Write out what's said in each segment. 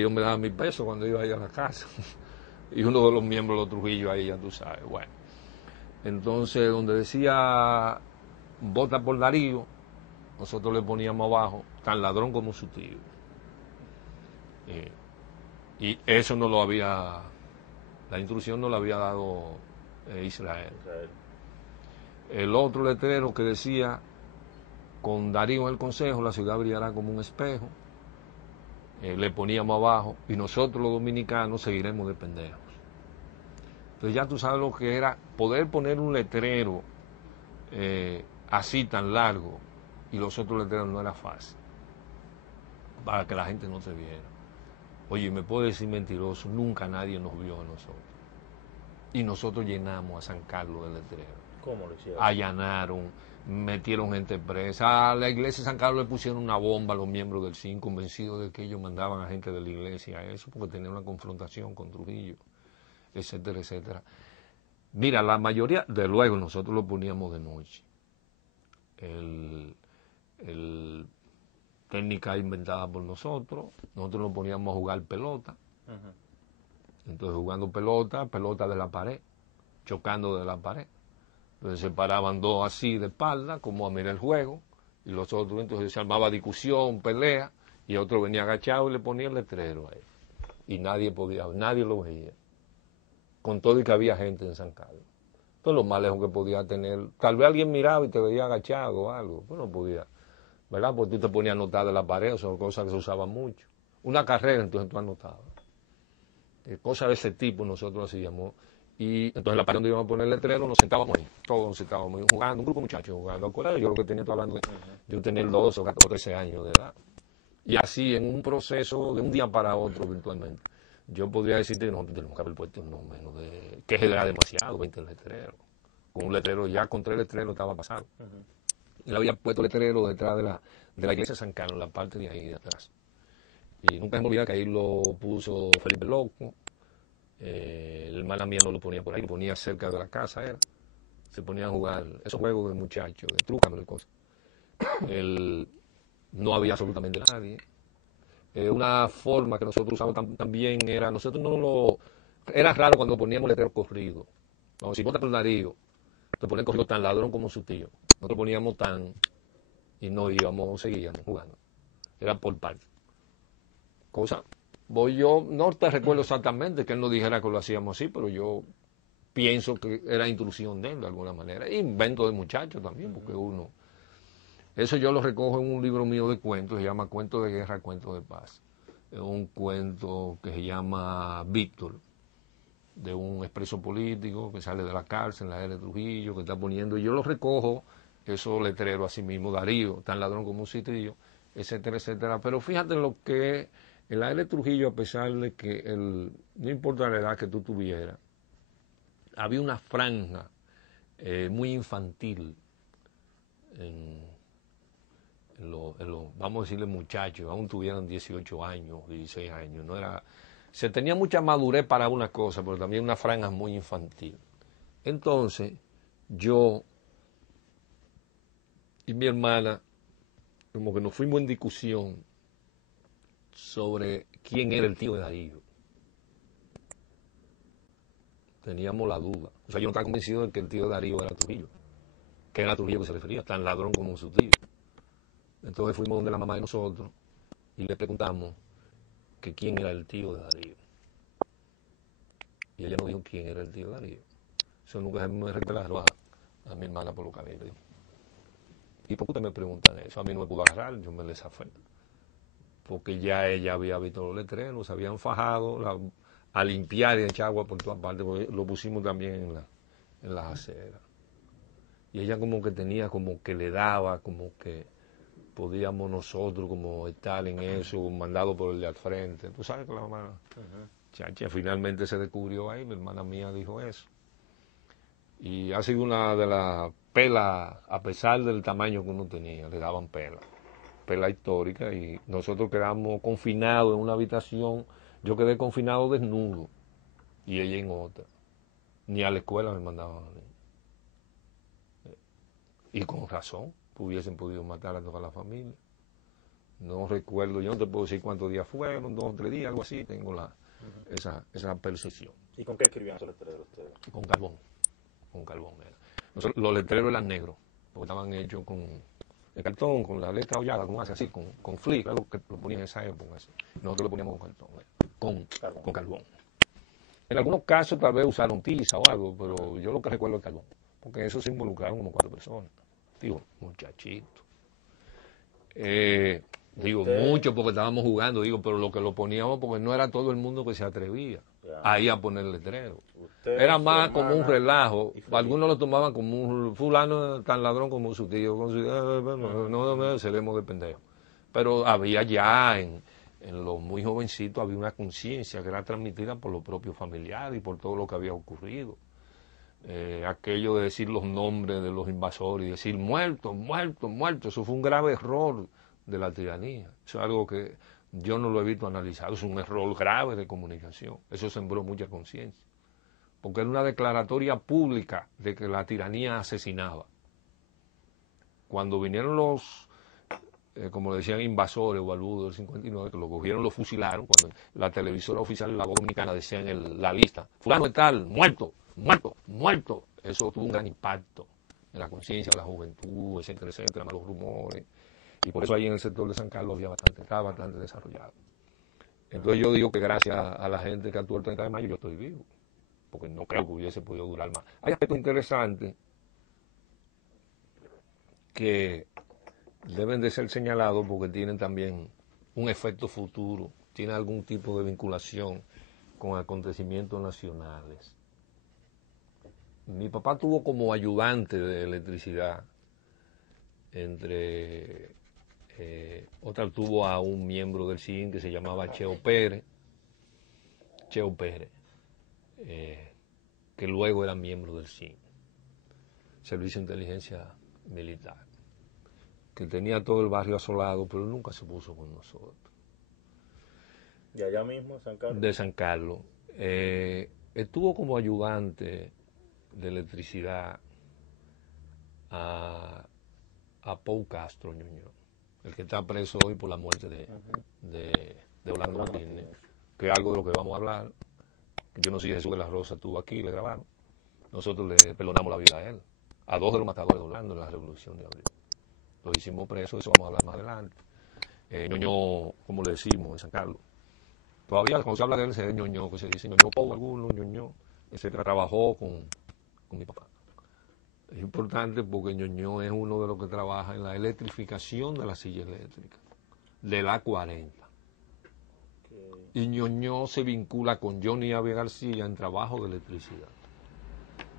Ellos me daban 1,000 pesos cuando iba a ir a la casa. Y uno de los miembros de los Trujillo ahí, ya tú sabes. Bueno, entonces donde decía vota por Darío, nosotros le poníamos abajo tan ladrón como su tío. Y eso no lo había, la instrucción no la había dado Israel. El otro letrero que decía con Darío en el consejo la ciudad brillará como un espejo, le poníamos abajo y nosotros los dominicanos seguiremos de pendejos. Entonces ya tú sabes lo que era poder poner un letrero así tan largo y los otros letreros no era fácil para que la gente no se viera. Oye, me puedo decir mentiroso, nunca nadie nos vio a nosotros. Y nosotros llenamos a San Carlos de letreros. ¿Cómo lo hicieron? Allanaron, metieron gente presa. A la iglesia de San Carlos le pusieron una bomba a los miembros del CIN, convencidos de que ellos mandaban a gente de la iglesia a eso, porque tenían una confrontación con Trujillo, etcétera, etcétera. Mira, la mayoría, de luego, nosotros lo poníamos de noche. El técnica inventada por nosotros nos poníamos a jugar pelota. Entonces jugando pelota de la pared, chocando de la pared. Entonces se paraban dos así de espalda, como a mirar el juego, y los otros entonces se armaba discusión, pelea, y otro venía agachado y le ponía el letrero ahí. Y nadie lo veía. Con todo y que había gente en San Carlos. Entonces lo más lejos que podía tener, tal vez alguien miraba y te veía agachado o algo, pero no podía, ¿verdad? Porque tú te ponías a anotar de la pared, son cosas que se usaban mucho. Una carrera, entonces tú anotabas. Cosas de ese tipo nosotros hacíamos. Y entonces la pared donde íbamos a poner el letrero nos sentábamos ahí, todos nos sentábamos ahí jugando, un grupo de muchachos jugando. ¿Acuerdas? Yo lo que tenía, estoy hablando de tener 12 o 13 años de edad. Y así en un proceso de un día para otro virtualmente. Yo podría decirte que nosotros tenemos que haber puesto no menos de, que era demasiado, 20 letreros. Con un letrero, ya con 3 letreros estaba pasado. Y le había puesto letrero detrás de la iglesia de San Carlos, en la parte de ahí de atrás. Y nunca se me olvida que ahí lo puso Felipe Loco. El hermana mía no lo ponía por ahí, lo ponía cerca de la casa, se ponía a jugar esos juegos de muchachos, de trucame y cosas. No había absolutamente nadie. Una forma que nosotros usamos también era, nosotros no lo, era raro cuando poníamos letrero corrido. Vamos, si vota por Darío, te ponen corrido tan ladrón como su tío. Nosotros poníamos tan y no íbamos, seguíamos jugando. Era por parte. Cosa, yo no te recuerdo exactamente que él nos dijera que lo hacíamos así, pero yo pienso que era intrusión de él de alguna manera. Invento de muchachos también, porque uno... Eso yo lo recojo en un libro mío de cuentos, se llama Cuentos de Guerra, Cuentos de Paz. Es un cuento que se llama Víctor, de un expreso político que sale de la cárcel en la era de Trujillo, que está poniendo, y yo lo recojo, esos letreros así mismo, Darío, tan ladrón como un citrillo, etcétera, etcétera. Pero fíjate lo que en la era de Trujillo, a pesar de que no importa la edad que tú tuvieras, había una franja muy infantil vamos a decirle muchachos, aún tuvieran 18 años, 16 años, no era, se tenía mucha madurez para una cosa, pero también una franja muy infantil. Entonces, yo y mi hermana, como que nos fuimos en discusión sobre quién era el tío de Darío. Teníamos la duda. O sea, yo no estaba convencido de que el tío de Darío era Trujillo, que era Trujillo que se refería, tan ladrón como su tío. Entonces fuimos donde la mamá de nosotros y le preguntamos que quién era el tío de Darío. Y ella nos dijo quién era el tío de Darío. Eso nunca me reclaro a mi hermana por lo que había dicho. ¿Y por qué ustedes me preguntan eso? A mí no me pudo agarrar, yo me les zafé. Porque ya ella había visto los letreros, se habían fajado a limpiar y echar agua por todas partes, porque lo pusimos también en las aceras. Y ella como que tenía, como que le daba, como que podíamos nosotros como estar en eso, mandado por el de al frente. Tú sabes que la mamá, chacha, finalmente se descubrió ahí, mi hermana mía dijo eso. Y ha sido una de las pelas, a pesar del tamaño que uno tenía, le daban pela histórica, y nosotros quedamos confinados en una habitación. Yo quedé confinado desnudo y ella en otra. Ni a la escuela me mandaban a mí. Y con razón, hubiesen podido matar a toda la familia. No recuerdo, yo no te puedo decir cuántos días fueron, 2 o 3 días, algo así, tengo esa percepción. ¿Y con qué escribían esos letreros ustedes? Con carbón era. Los letreros eran negros, porque estaban hechos con de cartón, con la letra hollada, como hace así, con flick, algo que lo ponían en esa época. Así. Nosotros lo poníamos con cartón, con carbón. En algunos casos tal vez usaron tiza o algo, pero yo lo que recuerdo es carbón, porque eso se involucraron como 4 personas, digo, muchachitos. Digo, mucho porque estábamos jugando, digo, pero lo que lo poníamos porque no era todo el mundo que se atrevía ahí a poner el letrero. Era más como un relajo. Algunos lo tomaban como un fulano tan ladrón como su tío, no seremos de pendejo. Pero había ya en los muy jovencitos había una conciencia que era transmitida por los propios familiares y por todo lo que había ocurrido. Aquello de decir los nombres de los invasores y decir muertos, muertos, muertos, eso fue un grave error de la tiranía. Eso es algo que yo no lo he visto analizado, es un error grave de comunicación. Eso sembró mucha conciencia. Porque era una declaratoria pública de que la tiranía asesinaba. Cuando vinieron los, como decían, invasores o aludos del 59, que lo cogieron, lo fusilaron, cuando la televisora oficial de la Voz Dominicana decía en la lista, fulano de tal, muerto, muerto, muerto. Eso tuvo un gran impacto en la conciencia de la juventud, etcétera, etcétera, malos rumores. Y por eso ahí en el sector de San Carlos estaba bastante desarrollado. Entonces yo digo que gracias a la gente que actuó el 30 de mayo yo estoy vivo, porque no creo que hubiese podido durar más. Hay aspectos interesantes que deben de ser señalados porque tienen también un efecto futuro, tienen algún tipo de vinculación con acontecimientos nacionales. Mi papá tuvo como ayudante de electricidad otra tuvo a un miembro del CIN que se llamaba Cheo Pérez, que luego era miembro del CIN, Servicio de Inteligencia Militar, que tenía todo el barrio asolado, pero nunca se puso con nosotros. ¿De allá mismo, San Carlos? De San Carlos. Estuvo como ayudante de electricidad a Pau Castro, Ñoño, el que está preso hoy por la muerte de Orlando Martínez, que es algo de lo que vamos a hablar. Yo no sé si Jesús de la Rosa estuvo aquí y le grabaron. Nosotros le perdonamos la vida a él, a 2 de los matadores de Orlando en la Revolución de Abril. Lo hicimos preso, eso vamos a hablar más adelante. Ñoño, como le decimos en San Carlos. Todavía cuando se habla de él se ve Ñoño, que se dice Ñoño Pau, alguno, Ñoño, etcétera. Trabajó con mi papá. Es importante porque Ñoño es uno de los que trabaja en la electrificación de la silla eléctrica, de la 40. Y Ñoño se vincula con Johnny Ave García en trabajo de electricidad.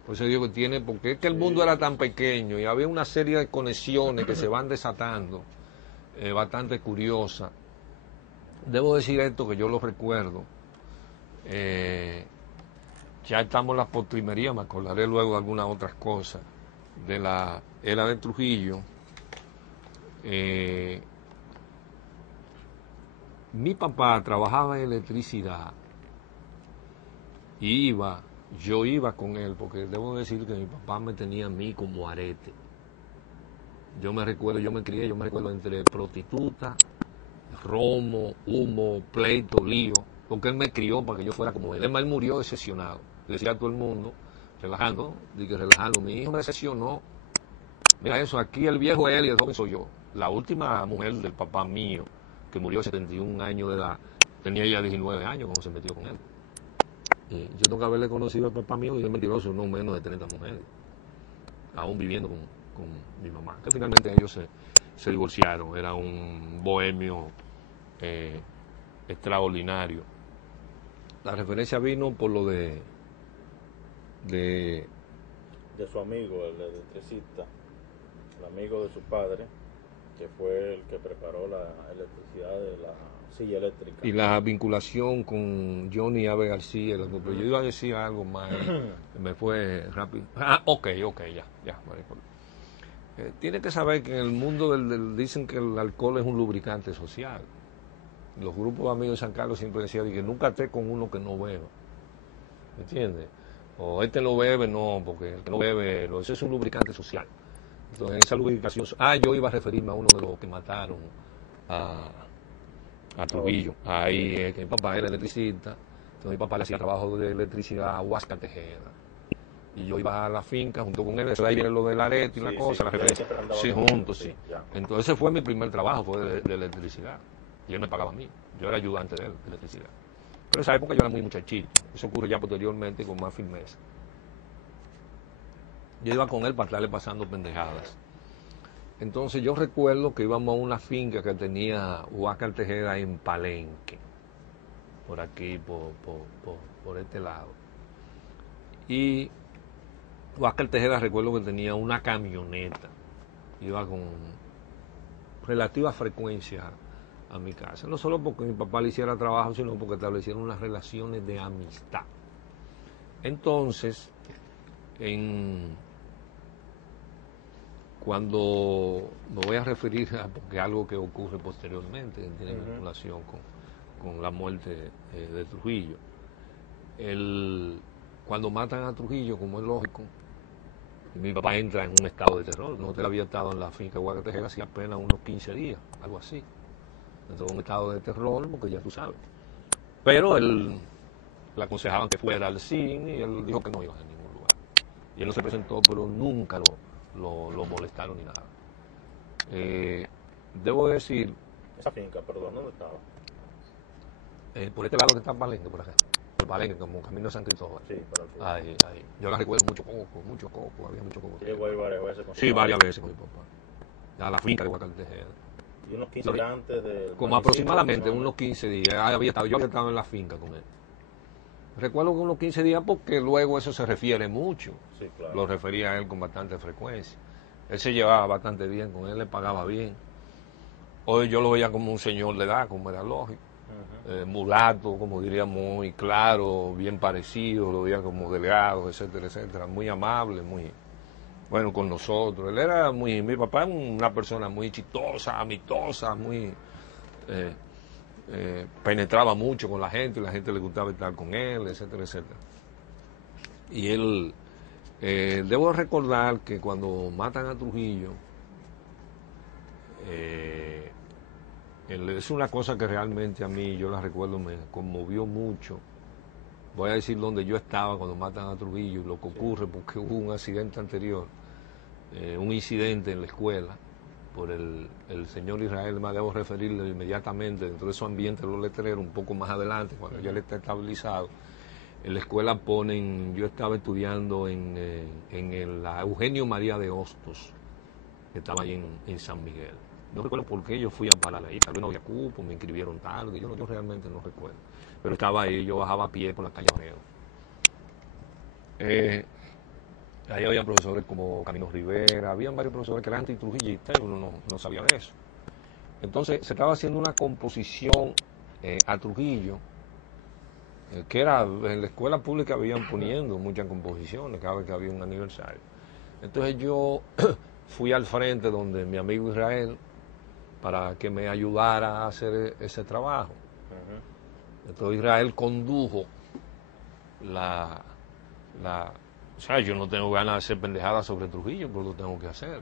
Por eso digo que tiene, porque es que el mundo era tan pequeño y había una serie de conexiones que se van desatando, bastante curiosas. Debo decir esto que yo lo recuerdo. Ya estamos en la postrimería, me acordaré luego de algunas otras cosas de la era de Trujillo. Mi papá trabajaba en electricidad y yo iba con él, porque debo decir que mi papá me tenía a mí como arete. Yo me recuerdo entre prostituta, romo, humo, pleito, lío, porque él me crió para que yo fuera como él. Él murió decepcionado. Le decía a todo el mundo, relajando, mi hijo me decepcionó. Mira eso, aquí el viejo él y el joven soy yo. La última mujer del papá mío, que murió a 71 años de edad, tenía ya 19 años cuando se metió con él. Y yo tengo que haberle conocido al papá mío y es mentiroso, no menos de 30 mujeres, aún viviendo con mi mamá. Que finalmente ellos se divorciaron, era un bohemio extraordinario. La referencia vino por lo de su amigo, el electricista, el amigo de su padre, que fue el que preparó la electricidad de la silla eléctrica. Y la vinculación con Johnny Ave García, pero yo iba a decir algo más, me fue rápido. Ok, ya, tiene que saber que en el mundo dicen que el alcohol es un lubricante social. Los grupos de amigos de San Carlos siempre decían que nunca esté con uno que no beba. ¿Me entiendes? O este no bebe, no, porque el que no bebe, eso es un lubricante social. Entonces, esa lubricación. Yo iba a referirme a uno de los que mataron a Trujillo. Ahí que mi papá era electricista, entonces mi papá le hacía trabajo de electricidad a Huáscar Tejeda. Y yo iba a la finca junto con él, eso de ahí viene lo del arete y la cosa, la referencia. Sí, juntos, sí. Entonces ese fue mi primer trabajo, fue de electricidad. Y él me pagaba a mí, yo era ayudante de él, de electricidad. Pero en esa época yo era muy muchachito, eso ocurre ya posteriormente con más firmeza. Yo iba con él para estarle pasando pendejadas. Entonces yo recuerdo que íbamos a una finca que tenía Huáscar Tejeda en Palenque, por aquí, por este lado. Y Huáscar Tejeda recuerdo que tenía una camioneta, iba con relativa frecuencia a mi casa, no solo porque mi papá le hiciera trabajo, sino porque establecieron unas relaciones de amistad. Entonces, cuando me voy a referir a porque algo que ocurre posteriormente, que tiene vinculación con la muerte de Trujillo, cuando matan a Trujillo, como es lógico, mi papá entra en un estado de terror. Nosotros había estado en la finca Huáscar Tejeda hace apenas unos 15 días, algo así. Entró en un estado de terror, porque ya tú sabes. Pero él le aconsejaban que fuera al cine y él dijo que no iba a ningún lugar. Y él no se presentó, pero nunca lo molestaron ni nada. Debo decir... Esa finca, perdón, ¿dónde estaba? Por este lado que está Palenque, por acá. Por Palenque, como camino de San Cristóbal. Sí, para el sur. Ahí. Yo la recuerdo mucho coco, había mucho coco. Llegó ahí varias veces con Sí, varias veces con mi papá. A la finca de Huáscar Tejeda. Y unos 15 días antes de... Como aproximadamente unos 15 días. Yo había estado en la finca con él. Recuerdo que unos 15 días porque luego eso se refiere mucho. Sí, claro. Lo refería a él con bastante frecuencia. Él se llevaba bastante bien con él, le pagaba bien. Hoy yo lo veía como un señor de edad, como era lógico. Mulato, como diríamos, muy claro, bien parecido, lo veía como delgado, etcétera, etcétera. Muy amable, muy bueno con nosotros. Él era mi papá es una persona muy chistosa, amistosa, muy... penetraba mucho con la gente le gustaba estar con él, etcétera, etcétera. Y él, debo recordar que cuando matan a Trujillo, es una cosa que realmente a mí, yo la recuerdo, me conmovió mucho. Voy a decir dónde yo estaba cuando matan a Trujillo y lo que ocurre, porque hubo un accidente anterior, un incidente en la escuela, por el señor Israel, me debo referirle inmediatamente dentro de su ambiente, los letreros, un poco más adelante, cuando ya él está estabilizado. En la escuela ponen, yo estaba estudiando en la Eugenio María de Hostos, que estaba ahí en San Miguel. No recuerdo por qué yo fui a parar ahí, tal vez no había cupo, me inscribieron tarde, yo realmente no recuerdo. Pero estaba ahí, yo bajaba a pie por la calle Abreu. Ahí había profesores como Camino Rivera, habían varios profesores que eran antitrujillistas y uno no sabía de eso. Entonces se estaba haciendo una composición a Trujillo, que era en la escuela pública habían poniendo muchas composiciones cada vez que había un aniversario. Entonces yo fui al frente donde mi amigo Israel para que me ayudara a hacer ese trabajo. Entonces Israel condujo o sea, yo no tengo ganas de hacer pendejadas sobre Trujillo, pero lo tengo que hacer.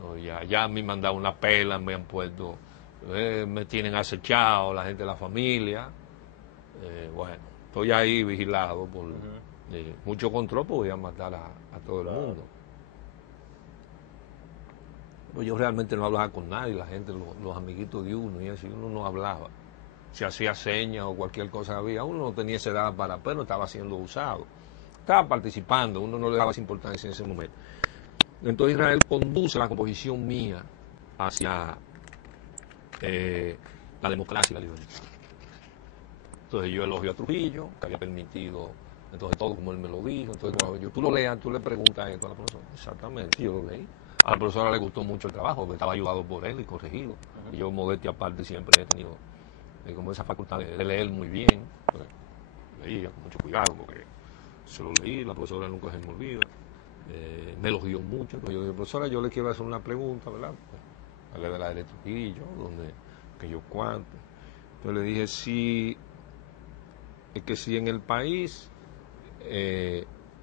No, ya me han mandado una pela, me han puesto, me tienen acechado la gente de la familia. Bueno, estoy ahí vigilado por mucho control, porque voy a matar a todo el mundo. Pues yo realmente no hablaba con nadie, la gente, los amiguitos de uno, y así uno no hablaba. Si hacía señas o cualquier cosa que había, uno no tenía esa edad para, pero estaba siendo usado. Estaba participando, uno no le daba esa importancia en ese momento. Entonces Israel conduce la composición mía hacia la democracia y la libertad. Entonces yo elogio a Trujillo, que había permitido, entonces todo como él me lo dijo. Entonces cuando tú lo leas, tú le preguntas esto a la profesora. Exactamente, yo lo leí. A la profesora le gustó mucho el trabajo, porque estaba ayudado por él y corregido. Y yo, modestia aparte, siempre he tenido como esa facultad de leer muy bien. Pues, leía con mucho cuidado, porque se lo leí, la profesora nunca se me olvida. Me elogió mucho. Entonces yo dije, profesora, yo le quiero hacer una pregunta, ¿verdad? Hablé de la de Trujillo, que yo cuánto. Entonces le dije, es que si en el país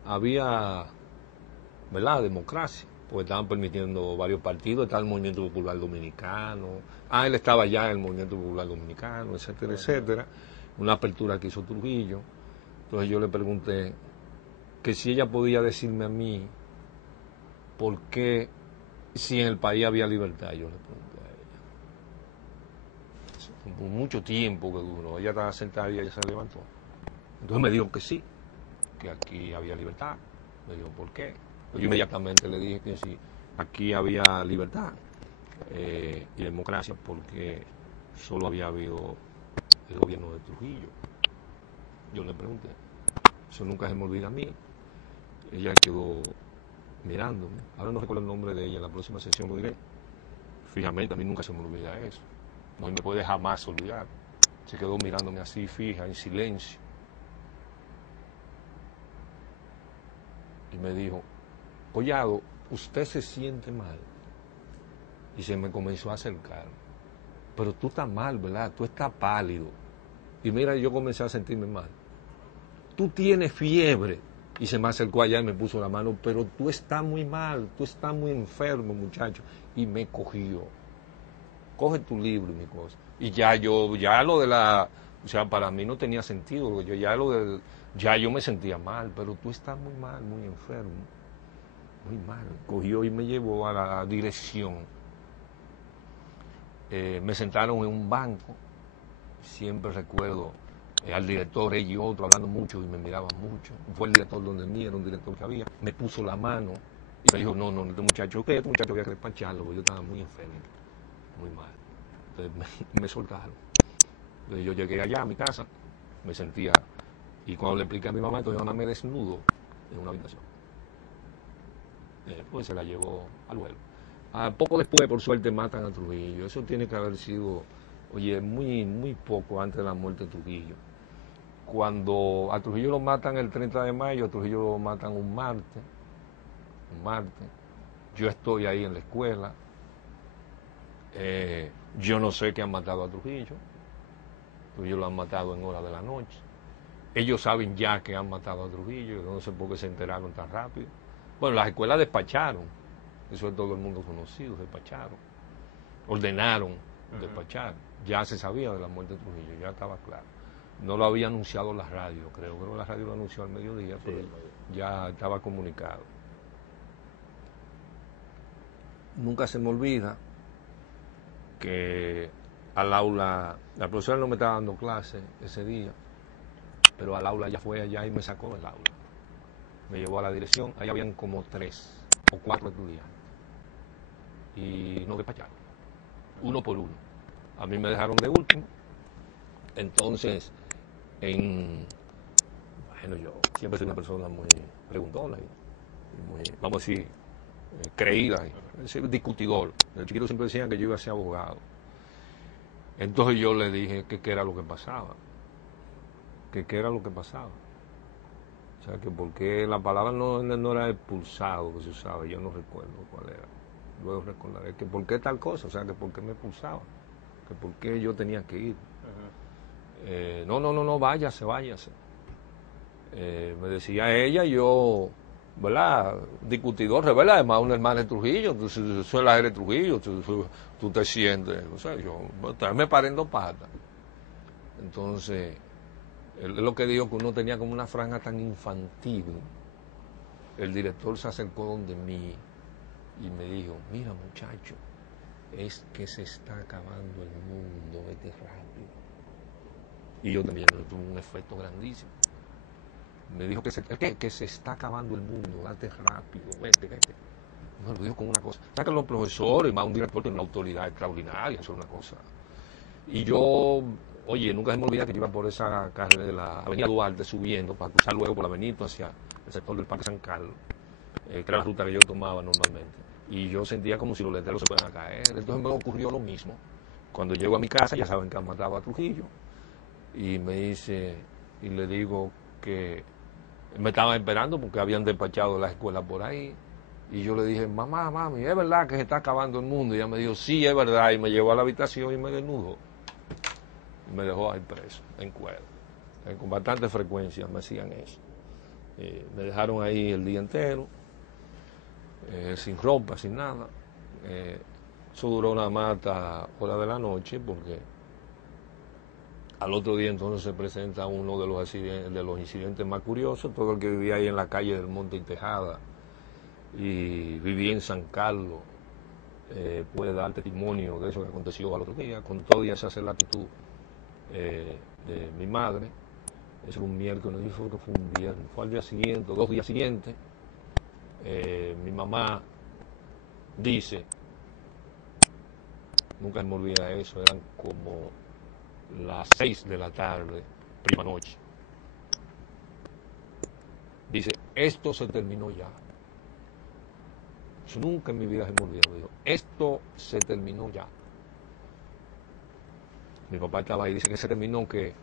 había, ¿verdad?, democracia, pues estaban permitiendo varios partidos, estaba el Movimiento Popular Dominicano, Él estaba ya en el Movimiento Popular Dominicano, etcétera, etcétera. Una apertura que hizo Trujillo. Entonces yo le pregunté que si ella podía decirme a mí por qué, si en el país había libertad. Yo le pregunté a ella. Por mucho tiempo que duró. Ella estaba sentada y ella se levantó. Entonces me dijo que sí, que aquí había libertad. Me dijo, ¿por qué? Pues yo inmediatamente le dije que sí, aquí había libertad y democracia porque solo había habido el gobierno de Trujillo. Yo le pregunté, eso nunca se me olvida a mí. Ella quedó mirándome. Ahora no recuerdo el nombre de ella, en la próxima sesión lo diré. Fijamente, a mí nunca se me olvida eso. No me puede jamás olvidar. Se quedó mirándome así, fija, en silencio. Y me dijo, Collado, usted se siente mal. Y se me comenzó a acercar. Pero tú estás mal, ¿verdad? Tú estás pálido. Y mira, yo comencé a sentirme mal. Tú tienes fiebre. Y se me acercó allá y me puso la mano, pero tú estás muy mal, tú estás muy enfermo, muchacho. Y me cogió. Coge tu libro y mi cosa. Y ya lo de la, o sea, para mí no tenía sentido. Ya yo me sentía mal, pero tú estás muy mal, muy enfermo. Muy mal. Cogió y me llevó a la dirección. Me sentaron en un banco. Siempre recuerdo al director, ella y otro, hablando mucho y me miraban mucho. Fue el director donde mí, era un director que había. Me puso la mano y me dijo, no, este muchacho había que despacharlo, porque yo estaba muy enfermo, muy mal. Entonces me soltaron. Entonces yo llegué allá a mi casa, me sentía, y cuando le expliqué a mi mamá, entonces mi mamá me desnudo en una habitación. Pues se la llevó al vuelo. Poco después, por suerte, matan a Trujillo. Eso tiene que haber sido, oye, muy poco antes de la muerte de Trujillo. Cuando a Trujillo lo matan el 30 de mayo, a Trujillo lo matan un martes. Yo estoy ahí en la escuela. Yo no sé que han matado a Trujillo. Trujillo lo han matado en horas de la noche. Ellos saben ya que han matado a Trujillo. No sé por qué se enteraron tan rápido. Bueno, las escuelas despacharon. Eso es todo el mundo conocido, despacharon. Ordenaron despachar. Ya se sabía de la muerte de Trujillo, ya estaba claro. No lo había anunciado la radio, creo que la radio lo anunció al mediodía, pero ya estaba comunicado. Nunca se me olvida que al aula, la profesora no me estaba dando clase ese día, pero al aula ya fue allá y me sacó del aula. Me llevó a la dirección, ahí habían como 3 o 4 estudiantes. Y nos despacharon, uno por uno. A mí me dejaron de último. Entonces, bueno, yo siempre soy una persona muy preguntona y muy, vamos a decir, creída, discutidor. El chiquito siempre decía que yo iba a ser abogado. Entonces yo le dije que qué era lo que pasaba. Que qué era lo que pasaba. O sea, que porque la palabra no era expulsado que se usaba, yo no recuerdo cuál era. Luego recordaré que por qué tal cosa, o sea, que por qué me expulsaba, que por qué yo tenía que ir. No, váyase. Me decía ella, yo, ¿verdad? Discutidor, ¿verdad? Además, una hermana de Trujillo, tú soy la de Trujillo, tú te sientes, o sea, yo me paré en 2 patas. Entonces, él lo que dijo que uno tenía como una franja tan infantil. El director se acercó donde mí y me dijo, mira muchacho, es que se está acabando el mundo, vete rápido. Y yo también tuve un efecto grandísimo. Me dijo que se está acabando el mundo, date rápido, vete. Me lo dijo con una cosa. ¿Sabes que los profesores, más un director, tiene una autoridad extraordinaria, eso es una cosa? Y yo, oye, nunca se me olvida que yo iba por esa carretera de la Avenida Duarte subiendo para cruzar luego por la Benito hacia el sector del Parque San Carlos, que era la ruta que yo tomaba normalmente. Y yo sentía como si los letreros se fueran a caer. Entonces me ocurrió lo mismo. Cuando llego a mi casa, ya saben que han matado a Trujillo. Y me dice, y le digo que me estaban esperando porque habían despachado la escuela por ahí. Y yo le dije, mami, ¿es verdad que se está acabando el mundo? Y ella me dijo, sí, es verdad. Y me llevó a la habitación y me desnudó. Y me dejó ahí preso, en cuero. Con bastante frecuencia me hacían eso. Me dejaron ahí el día entero, sin ropa, sin nada. Eso duró nada más hasta hora de la noche, porque al otro día entonces se presenta uno de los incidentes más curiosos. Todo el que vivía ahí en la calle del Monte y Tejada y vivía en San Carlos puede dar testimonio de eso que aconteció al otro día, con todo y esa latitud de mi madre. Eso fue un miércoles, y fue un viernes, fue al día siguiente, 2 días siguientes. Mi mamá dice, nunca me olvida eso, eran como las 6 de la tarde, prima noche. Dice, esto se terminó ya. Eso nunca en mi vida se me olvidó. Dijo, esto se terminó ya. Mi papá estaba ahí, dice que se terminó, que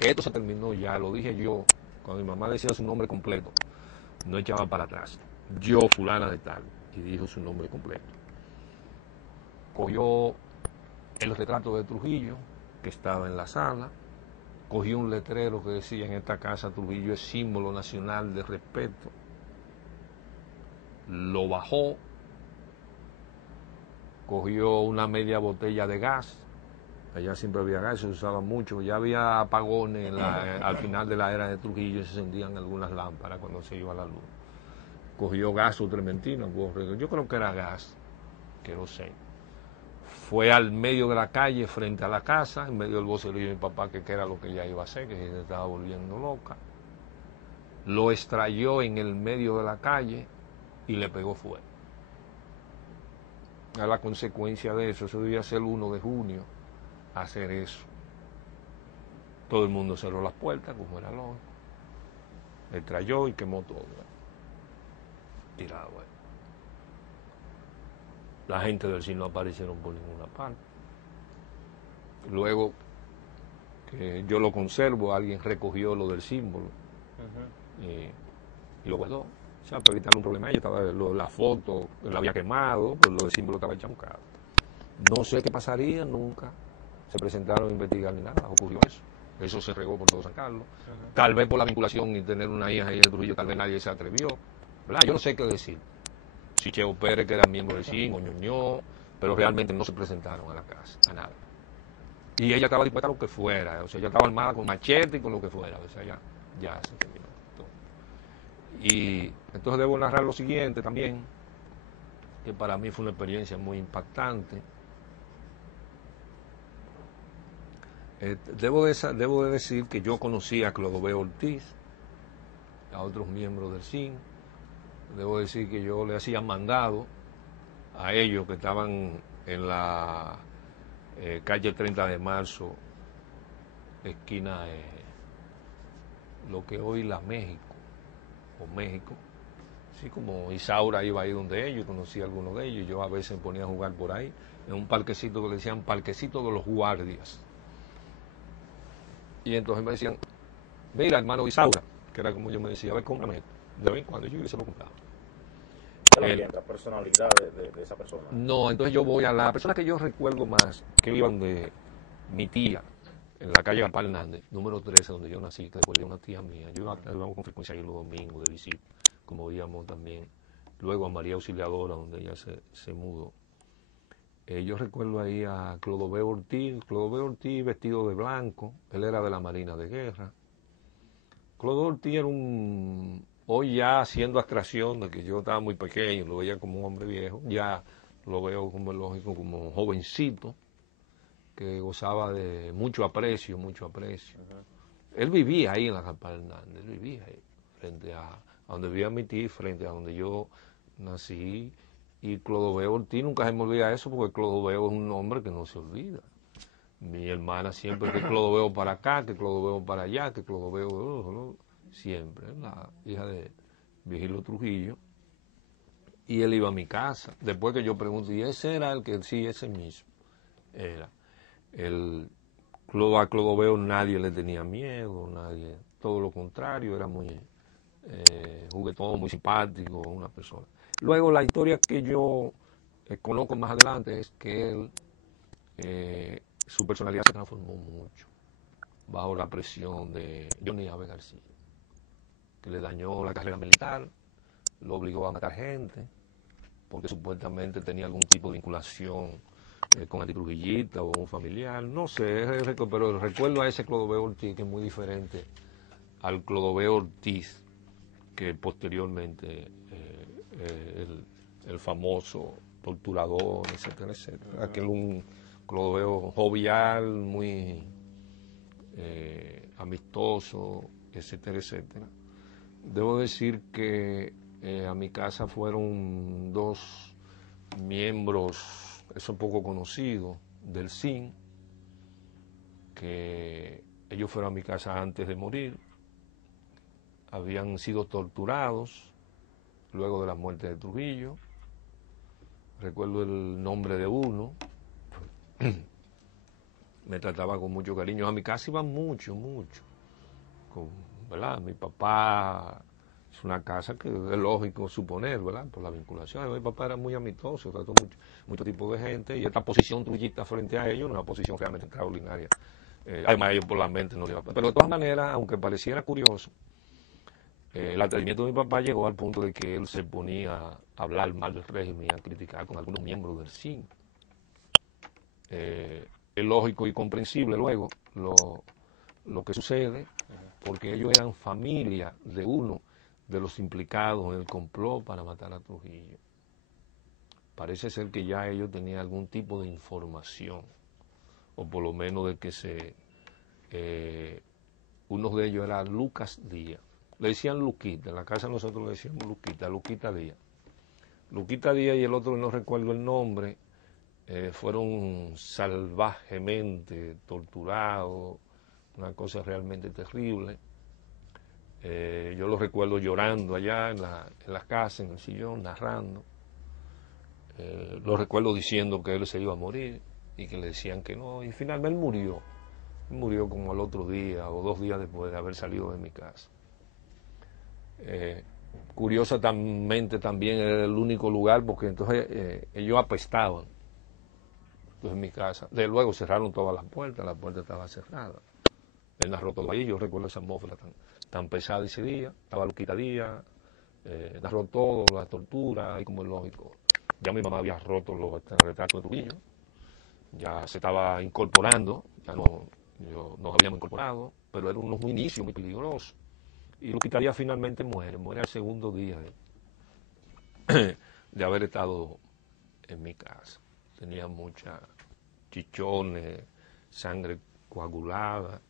esto se terminó ya. Lo dije yo, cuando mi mamá decía su nombre completo, no echaba para atrás. Yo, fulana de tal, y dijo su nombre completo. Cogió el retrato de Trujillo, que estaba en la sala, cogió un letrero que decía, en esta casa Trujillo es símbolo nacional de respeto, lo bajó, cogió una media botella de gas, allá siempre había gas, se usaba mucho, ya había apagones al final de la era de Trujillo, se encendían algunas lámparas cuando se iba la luz. Cogió gas o trementina, yo creo que era gas, que no sé. Fue al medio de la calle, frente a la casa, en medio del vocerío de mi papá, que era lo que ella iba a hacer, que se estaba volviendo loca. Lo extrayó en el medio de la calle y le pegó fuego. A la consecuencia de eso debía ser el 1 de junio, hacer eso. Todo el mundo cerró las puertas, como era lógico. Extrayó y quemó todo. Tirado, bueno. La gente del cine no aparecieron por ninguna parte. Luego, que yo lo conservo, alguien recogió lo del símbolo y lo guardó. O sea, para evitar un problema. Yo estaba, la foto la había quemado, pero lo del símbolo estaba echancado. No sé qué pasaría, nunca se presentaron a investigar ni nada, ocurrió eso. Eso se regó por todo San Carlos. Tal vez por la vinculación y tener una hija ahí en Trujillo, tal vez nadie se atrevió. ¿Verdad? Yo no sé qué decir. Si Cheo Pérez, que era miembro del CIN, o Ñoño, pero realmente no se presentaron a la casa, a nada. Y ella estaba dispuesta a lo que fuera, o sea, ella estaba armada con machete y con lo que fuera, o sea, ya se terminó todo. Y entonces debo narrar lo siguiente también, que para mí fue una experiencia muy impactante. Debo de decir que yo conocí a Clodoveo Ortiz, a otros miembros del CIN. Debo decir que yo le hacía mandado a ellos que estaban en la calle 30 de marzo, esquina lo que hoy la México, o México. Así como Isaura iba ahí donde ellos, conocí a algunos de ellos, yo a veces me ponía a jugar por ahí, en un parquecito que le decían Parquecito de los Guardias. Y entonces me decían, mira hermano Isaura, que era como yo me decía, a ver, cómprame esto. De vez en cuando yo se lo compraba. La personalidad de esa persona. No, entonces yo voy a la persona que yo recuerdo más, que iban de mi tía, en la calle Gaspar Hernández, número 13, donde yo nací, que después de una tía mía. Yo íbamos con frecuencia ahí los domingos de visita, como íbamos también. Luego a María Auxiliadora, donde ella se mudó. Yo recuerdo ahí a Clodoveo Ortiz vestido de blanco, él era de la Marina de Guerra. Clodoveo Ortiz era hoy ya haciendo abstracción de que yo estaba muy pequeño, lo veía como un hombre viejo, ya lo veo como lógico, como un jovencito, que gozaba de mucho aprecio, mucho aprecio. Él vivía ahí en la Gaspar Hernández, él vivía ahí, frente a donde vivía mi tío, frente a donde yo nací. Y Clodoveo Ortiz, nunca se me olvida eso, porque Clodoveo es un nombre que no se olvida. Mi hermana siempre que Clodoveo para acá, que Clodoveo para allá, que Clodoveo, siempre, la hija de Vigilio Trujillo. Y él iba a mi casa. Después que yo pregunto, ¿y ese era el que? Sí, ese mismo era. A Clodoveo nadie le tenía miedo, nadie, todo lo contrario, era muy juguetón, muy simpático, una persona. Luego la historia que yo conozco más adelante es que él, su personalidad se transformó mucho bajo la presión de Johnny Abe García, que le dañó la carrera militar, lo obligó a matar gente, porque supuestamente tenía algún tipo de vinculación con antitrujillista o un familiar, no sé, pero recuerdo a ese Clodoveo Ortiz, que es muy diferente al Clodoveo Ortiz que posteriormente el famoso torturador, etcétera, etcétera. Aquel un Clodoveo jovial, muy amistoso, etcétera, etcétera. Debo decir que a mi casa fueron 2 miembros, eso poco conocido, del SIN, que ellos fueron a mi casa antes de morir, habían sido torturados luego de la muerte de Trujillo. Recuerdo el nombre de uno, me trataba con mucho cariño. A mi casa iban mucho, ¿verdad? Mi papá, es una casa que es lógico suponer, ¿verdad? Por la vinculación. Mi papá era muy amistoso, trató mucho tipo de gente, y esta posición trujillista frente a ellos, una posición realmente extraordinaria. Además, ellos por la mente no le iba a... Pero de todas maneras, aunque pareciera curioso, el atrevimiento de mi papá llegó al punto de que él se ponía a hablar mal del régimen y a criticar con algunos miembros del CIN. Es lógico y comprensible luego lo que sucede, porque ellos eran familia de uno de los implicados en el complot para matar a Trujillo. Parece ser que ya ellos tenían algún tipo de información, o por lo menos de que uno de ellos era Lucas Díaz. Le decían Luquita, en la casa nosotros le decíamos Luquita Díaz. Luquita Díaz y el otro, no recuerdo el nombre, fueron salvajemente torturados, una cosa realmente terrible. Yo los recuerdo llorando allá en la casa, en el sillón, narrando. Los recuerdo diciendo que él se iba a morir y que le decían que no, y finalmente él murió. Murió como al otro día o 2 días después de haber salido de mi casa. Curiosamente también era el único lugar, porque entonces ellos apestaban. Entonces en mi casa, de luego cerraron todas las puertas, la puerta estaba cerrada. Él narró todo ahí, yo recuerdo esa atmósfera tan pesada ese día, estaba Luquita Díaz, narró todo, la tortura, y como es lógico. Ya mi mamá había roto los retratos de Trujillo, ya se estaba incorporando, ya nos habíamos incorporado, pero era un inicio muy peligroso. Y Luquita Díaz finalmente muere al segundo día de haber estado en mi casa. Tenía mucha chichones, sangre coagulada.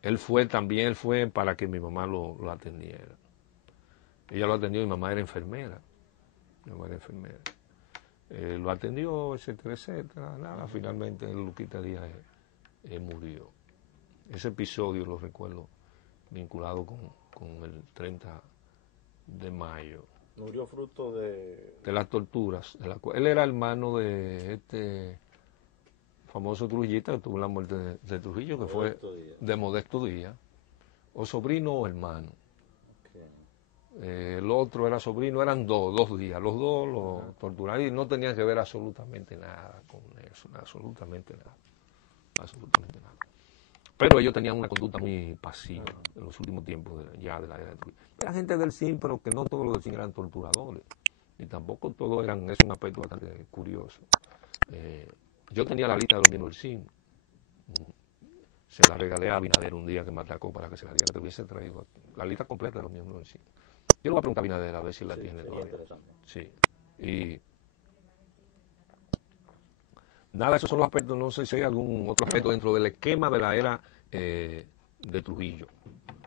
Él fue para que mi mamá lo atendiera. Ella lo atendió, mi mamá era enfermera. Lo atendió, etcétera, etcétera. Nada, finalmente Luquita Díaz murió. Ese episodio lo recuerdo vinculado con el 30 de mayo. Murió fruto de las torturas. Él era hermano de este famoso trujillista que tuvo la muerte de Trujillo, que fue de Modesto Díaz, o sobrino o hermano. El otro era sobrino, eran dos días. Los dos lo torturaron y no tenían que ver absolutamente nada con eso, absolutamente nada. Pero ellos tenían una conducta muy pasiva en los últimos tiempos ya de la era de Trujillo. Era gente del CIN, pero que no todos los del CIN eran torturadores. Y tampoco todos eran, es un aspecto bastante curioso. Yo tenía la lista de los miembros del CIN. Se la regalé a Abinader un día que me atacó para que se la diera, que te hubiese traído aquí. La lista completa de los miembros del CIN. Yo le voy a preguntar a Abinader a ver si la tiene todavía. Sí. Y nada, esos son los aspectos. No sé si hay algún otro aspecto dentro del esquema de la era de Trujillo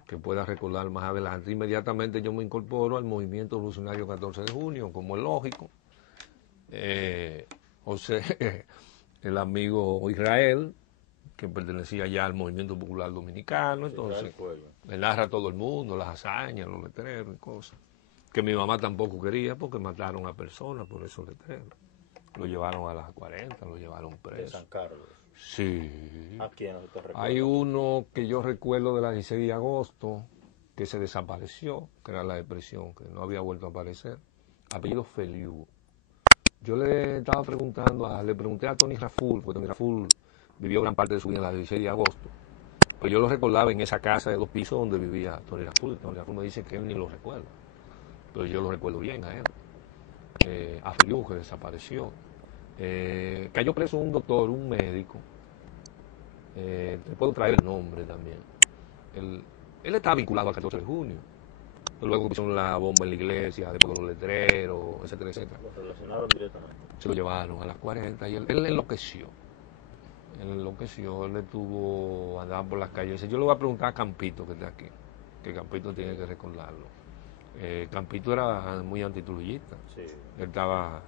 que pueda recordar más adelante. Inmediatamente yo me incorporo al movimiento revolucionario 14 de junio, como es lógico. José, el amigo Israel, que pertenecía ya al movimiento popular dominicano, entonces me narra a todo el mundo las hazañas, los letreros y cosas, que mi mamá tampoco quería porque mataron a personas por esos letreros. Lo llevaron a las 40, lo llevaron preso. De San Carlos. Sí. ¿A quién te recuerdas? Hay uno que yo recuerdo de la 16 de agosto que se desapareció, que era la depresión, que no había vuelto a aparecer. Apellido Feliu. Yo le pregunté a Tony Raful, porque Tony Raful vivió gran parte de su vida en la 16 de agosto. Pues yo lo recordaba en esa casa de 2 pisos donde vivía Tony Raful. Tony Raful me dice que él ni lo recuerda. Pero yo lo recuerdo bien a él. afilió, que desapareció. Cayó preso un doctor, un médico. Te puedo traer el nombre también. Él estaba vinculado al 14 de junio. Luego pusieron la bomba en la iglesia, después con los letreros, etcétera, etcétera. Lo relacionaron directamente. Se lo llevaron a las 40 y él enloqueció. Él estuvo andando por las calles. Yo le voy a preguntar a Campito, que está aquí, que Campito tiene que recordarlo. Campito era muy antitrujillista. Sí. Él estaba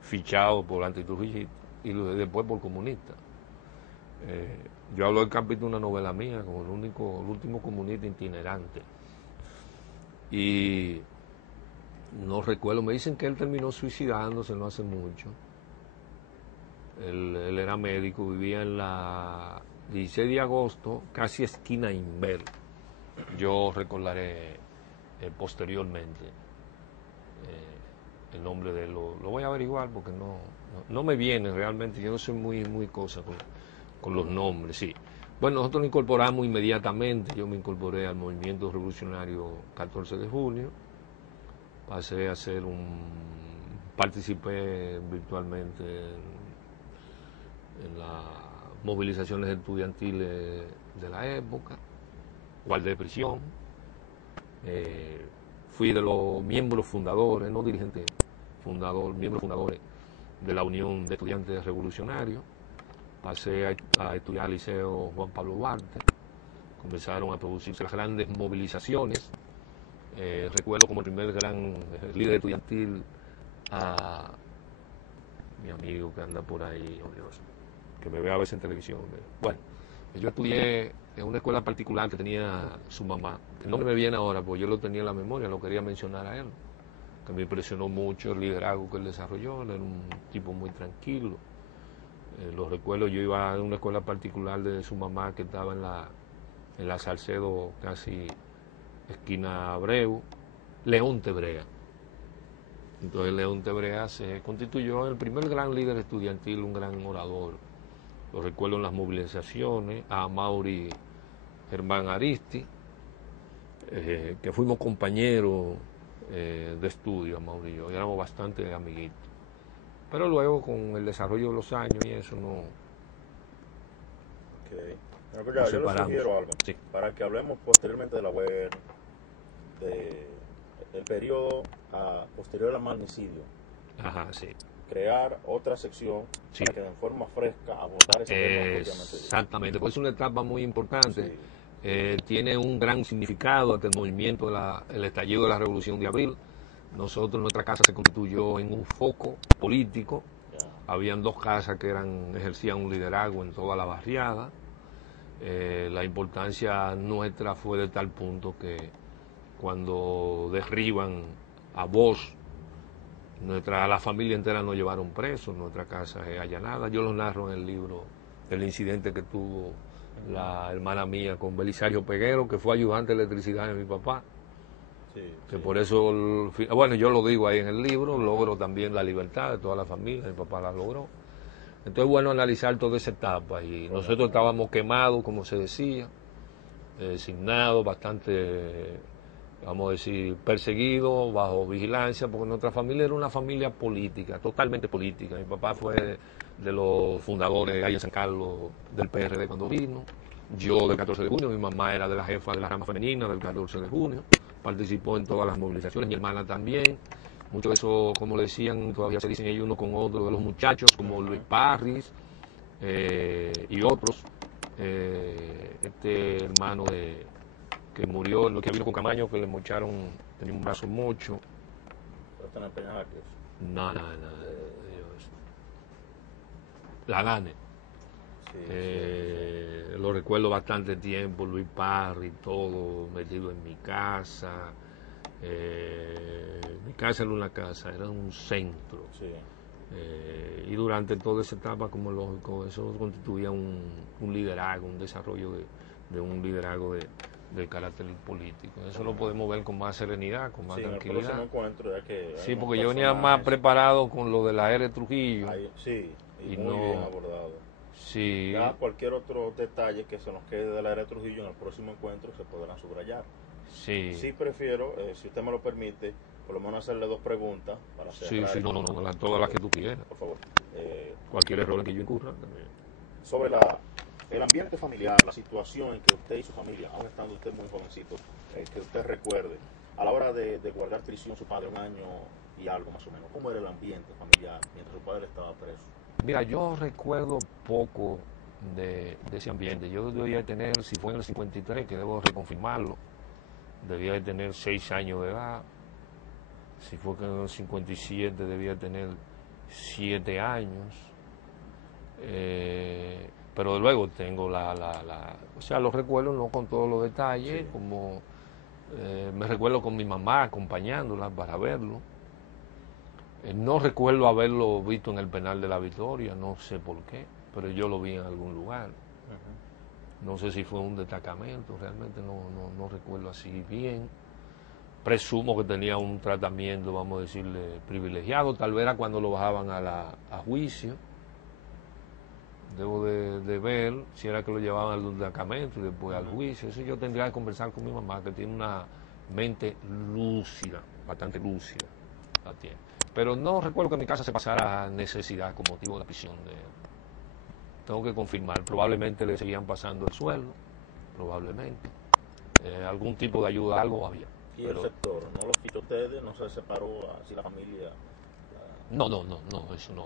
fichado por antitrujillista y después por comunista. Yo hablo de Campito en una novela mía, como el último comunista itinerante. Y no recuerdo, me dicen que él terminó suicidándose no hace mucho. Él era médico, vivía en la 16 de agosto, casi esquina Inver. Yo recordaré posteriormente el nombre de él. Lo voy a averiguar porque no me viene realmente. Yo no soy muy cosa con los nombres, sí. Bueno, nosotros nos incorporamos inmediatamente. Yo me incorporé al movimiento revolucionario 14 de junio. Pasé a ser participé virtualmente en las movilizaciones estudiantiles de la época, guardé prisión, fui de los miembros fundadores, no dirigentes, miembros fundadores de la Unión de Estudiantes Revolucionarios. Pasé a estudiar al Liceo Juan Pablo Duarte, comenzaron a producirse las grandes movilizaciones. Recuerdo como el primer gran líder estudiantil a mi amigo que anda por ahí, oh Dios, que me ve a veces en televisión. Bueno, yo estudié en una escuela particular que tenía su mamá. El nombre me viene ahora, porque yo lo tenía en la memoria, lo quería mencionar a él, que me impresionó mucho el liderazgo que él desarrolló. Él era un tipo muy tranquilo. Lo recuerdo, yo iba a una escuela particular de su mamá que estaba en la Salcedo, casi esquina Abreu, León Tebrea. Entonces León Tebrea se constituyó el primer gran líder estudiantil, un gran orador. Lo recuerdo en las movilizaciones, a Mauri Germán Aristi, que fuimos compañeros de estudio, a Mauri y yo, y éramos bastante amiguitos. Pero luego, con el desarrollo de los años y eso, no. Okay. Bueno, pues yo le sugiero algo, sí, para que hablemos posteriormente de la web, del periodo posterior al magnicidio. Ajá, sí. Crear otra sección, sí, para que de forma fresca abordar ese tema. Exactamente, pues es una etapa muy importante. Sí. Tiene un gran significado ante el movimiento el estallido de la Revolución de Abril. Nosotros, nuestra casa se constituyó en un foco político. Habían dos casas que ejercían un liderazgo en toda la barriada. La importancia nuestra fue de tal punto que cuando derriban a Bosch, la familia entera nos llevaron presos, nuestra casa es allanada. Yo lo narro en el libro, el incidente que tuvo la hermana mía con Belisario Peguero, que fue ayudante de electricidad de mi papá. Sí, que por eso, bueno, yo lo digo ahí en el libro, logro también la libertad de toda la familia, mi papá la logró. Entonces, bueno, analizar toda esa etapa, y nosotros estábamos quemados, como se decía, designados, bastante, vamos a decir, perseguidos, bajo vigilancia, porque nuestra familia era una familia política, totalmente política. Mi papá fue de los fundadores ahí en San Carlos del PRD cuando vino, yo del 14 de junio, mi mamá era de la jefa de la rama femenina del 14 de junio, participó en todas las movilizaciones, mi hermana también. Mucho de eso, como le decían, todavía se dicen ellos uno con otro, de los muchachos, como Luis Parris y otros. Este hermano que murió, lo que vino con Camaño, que le mocharon, tenía un brazo mocho. No, Dios. La gane. Lo recuerdo bastante tiempo, Luis Parris, todo metido en mi casa. Mi casa era una casa, era un centro. Sí. Y durante toda esa etapa, como lógico, eso constituía un liderazgo, un desarrollo de un liderazgo de carácter político. Eso lo podemos ver con más serenidad, con más tranquilidad. Sí, porque yo venía más preparado con lo de la era de Trujillo. Sí, y muy bien abordado. Sí. Ya cualquier otro detalle que se nos quede de la era de Trujillo en el próximo encuentro se podrán subrayar. Sí. Sí prefiero, si usted me lo permite, por lo menos hacerle dos preguntas para cerrar. Sí, no, todas las que tú quieras. Por favor. Cualquier error en que yo incurra también. Sobre el ambiente familiar, la situación en que usted y su familia, aún estando usted muy jovencito, que usted recuerde, a la hora de guardar prisión su padre, un año y algo más o menos, ¿cómo era el ambiente familiar mientras su padre estaba preso? Mira, yo recuerdo poco de ese ambiente. Yo debía tener, si fue en el 53, que debo reconfirmarlo, debía de tener 6 años de edad. Si fue que en el 57 debía tener 7 años. Pero luego tengo o sea, los recuerdo no con todos los detalles, sí. Como me recuerdo con mi mamá acompañándola para verlo. No recuerdo haberlo visto en el penal de la Victoria, no sé por qué, pero yo lo vi en algún lugar. No sé si fue un destacamento, realmente no recuerdo así bien. Presumo que tenía un tratamiento, vamos a decirle, privilegiado, tal vez era cuando lo bajaban a juicio. Debo de ver si era que lo llevaban al destacamento y después al juicio. Eso yo tendría que conversar con mi mamá, que tiene una mente lúcida, bastante lúcida, la tiene. Pero no recuerdo que en mi casa se pasara necesidad con motivo de la prisión de él. Tengo que confirmar, probablemente le seguían pasando el sueldo, probablemente. Algún tipo de ayuda, algo había. ¿Y el sector? ¿No lo quitó ustedes? ¿No se separó así la familia? No, eso no.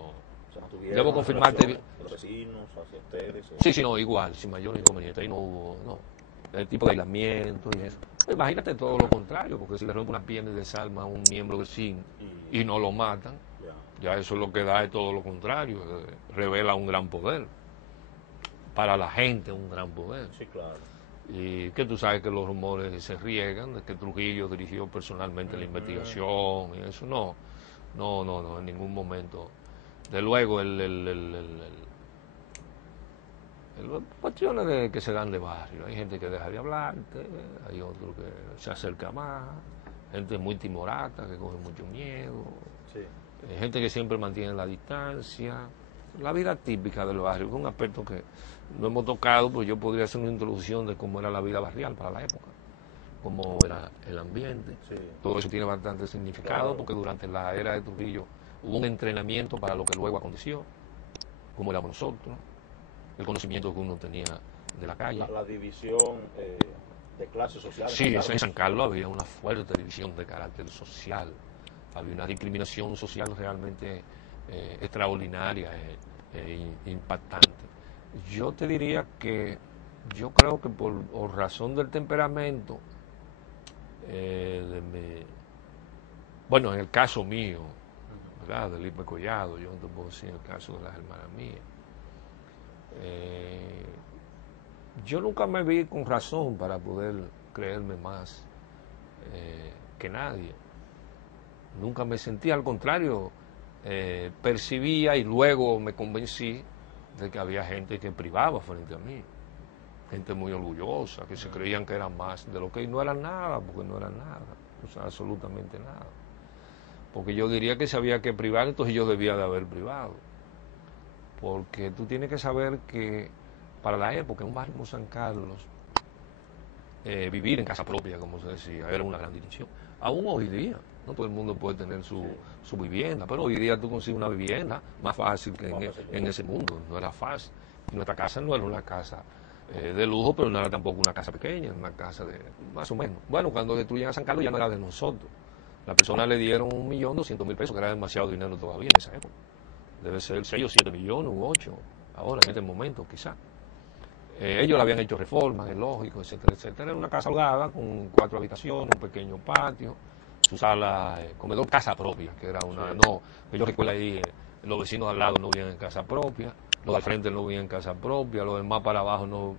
O sea, ¿no debo confirmarte. Los vecinos hacia ustedes? Sí, no, igual, sin mayor inconveniente. Ahí no hubo, el tipo de aislamiento y eso. Imagínate todo lo contrario, porque si le rompe una pierna y desarma a un miembro del CIN y no lo matan, ya eso es lo que da es todo lo contrario, revela un gran poder. Para la gente un gran poder. Sí, claro. Y que tú sabes que los rumores se riegan, de que Trujillo dirigió personalmente la investigación y eso no, en ningún momento. De luego cuestiones que se dan de barrio. Hay gente que deja de hablarte, hay otro que se acerca más, gente muy timorata que coge mucho miedo, sí. Gente que siempre mantiene la distancia. La vida típica del barrio, que es un aspecto que no hemos tocado, pues yo podría hacer una introducción de cómo era la vida barrial para la época, cómo era el ambiente. Sí. Todo eso tiene bastante significado, claro. Porque durante la era de Trujillo hubo un entrenamiento para lo que luego aconteció, cómo éramos nosotros, el conocimiento que uno tenía de la calle. La división de clases sociales. Sí, en San Carlos había una fuerte división de carácter social, había una discriminación social realmente extraordinaria e impactante. Yo te diría que yo creo que por razón del temperamento, bueno, en el caso mío, ¿verdad? De Lipe Collado, yo no te puedo decir en el caso de las hermanas mías. Yo nunca me vi con razón para poder creerme más que nadie. Nunca me sentí, al contrario, percibía y luego me convencí de que había gente que privaba frente a mí. Gente muy orgullosa, que se creían que eran más de lo que no eran nada, porque no eran nada, o sea, absolutamente nada. Porque yo diría que si había que privar, entonces yo debía de haber privado. Porque tú tienes que saber que para la época, en un barrio como San Carlos, vivir en casa propia, como se decía, era una gran distinción. Aún hoy día, no todo el mundo puede tener su vivienda, pero hoy día tú consigues una vivienda más fácil que en ese mundo, no era fácil. Nuestra casa no era una casa de lujo, pero no era tampoco una casa pequeña, una casa de más o menos. Bueno, cuando destruyen a San Carlos ya no era de nosotros. La persona le dieron 1.200.000 pesos, que era demasiado dinero todavía en esa época. Debe ser 6 o 7 millones u 8, ahora en este momento quizá. Ellos le habían hecho reformas, es lógico, etcétera, etcétera. Era una casa holgada con 4 habitaciones, un pequeño patio, su sala, comedor, casa propia, que era una, no, que yo recuerdo ahí, los vecinos al lado no vivían en casa propia, los de al frente no vivían en casa propia, los de más para abajo no,